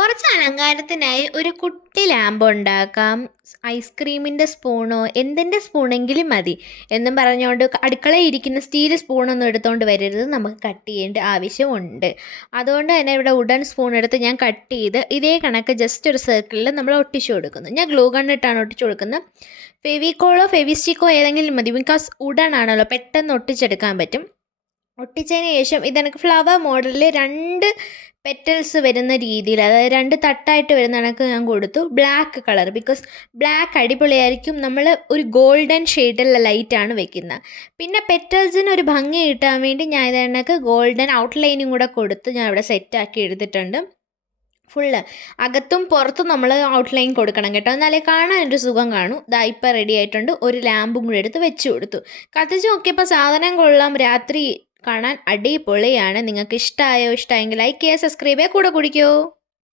കുറച്ച് അലങ്കാരത്തിനായി ഒരു കുട്ടി ലാമ്പ് ഉണ്ടാക്കാം. ഐസ്ക്രീമിൻ്റെ സ്പൂണോ എന്തിൻ്റെ സ്പൂണെങ്കിലും മതി എന്നും പറഞ്ഞുകൊണ്ട് അടുക്കളയിൽ ഇരിക്കുന്ന സ്റ്റീൽ സ്പൂണൊന്നും എടുത്തുകൊണ്ട് വരരുത്, നമുക്ക് കട്ട് ചെയ്യേണ്ട ആവശ്യമുണ്ട്. അതുകൊണ്ട് തന്നെ ഇവിടെ വുഡൻ സ്പൂൺ എടുത്ത് ഞാൻ കട്ട് ചെയ്ത് ഇതേ കണക്ക് ജസ്റ്റ് ഒരു സർക്കിളിൽ നമ്മൾ ഒട്ടിച്ചു കൊടുക്കുന്നു. ഞാൻ ഗ്ലൂ ഗണ്ണിട്ടാണ് ഒട്ടിച്ചു കൊടുക്കുന്നത്. ഫെവിക്കോളോ ഫെവിസ്റ്റിക്കോ ഏതെങ്കിലും മതി, ബിക്കോസ് വുഡൻ ആണല്ലോ, പെട്ടെന്ന് ഒട്ടിച്ചെടുക്കാൻ പറ്റും. ഒട്ടിച്ചതിന് ശേഷം ഇതെനിക്ക് ഫ്ലവർ മോഡലിൽ 2 പെറ്റൽസ് വരുന്ന രീതിയിൽ, അതായത് 2 തട്ടായിട്ട് വരുന്ന കണക്ക് ഞാൻ കൊടുത്തു. ബ്ലാക്ക് കളർ, ബിക്കോസ് ബ്ലാക്ക് അടിപൊളിയായിരിക്കും. നമ്മൾ ഒരു ഗോൾഡൻ ഷെയ്ഡിലുള്ള ലൈറ്റാണ് വെക്കുന്നത്. പിന്നെ പെറ്റൽസിന് ഒരു ഭംഗി കിട്ടാൻ വേണ്ടി ഞാൻ ഇതെനക്ക് ഗോൾഡൻ ഔട്ട്ലൈനും കൂടെ കൊടുത്ത് ഞാൻ ഇവിടെ സെറ്റാക്കി എടുത്തിട്ടുണ്ട്. ഫുള്ള് അകത്തും പുറത്തും നമ്മൾ ഔട്ട്ലൈൻ കൊടുക്കണം കേട്ടോ, എന്നാലേ കാണാനൊരു സുഖം കാണും. ഇതാ ഇപ്പം റെഡി ആയിട്ടുണ്ട്. ഒരു ലാമ്പും കൂടെ എടുത്ത് വെച്ച് കൊടുത്തു. കത്തിച്ച് നോക്കിയപ്പോൾ സാധനം കൊള്ളാം. രാത്രി കാണാൻ അടിപൊളിയാണ്. നിങ്ങൾക്ക് ഇഷ്ടമായെങ്കിൽ ലൈക്ക് ചെയ്യുക, സബ്സ്ക്രൈബ് ചെയ്യുക, കൂടെ കുടിക്കോ.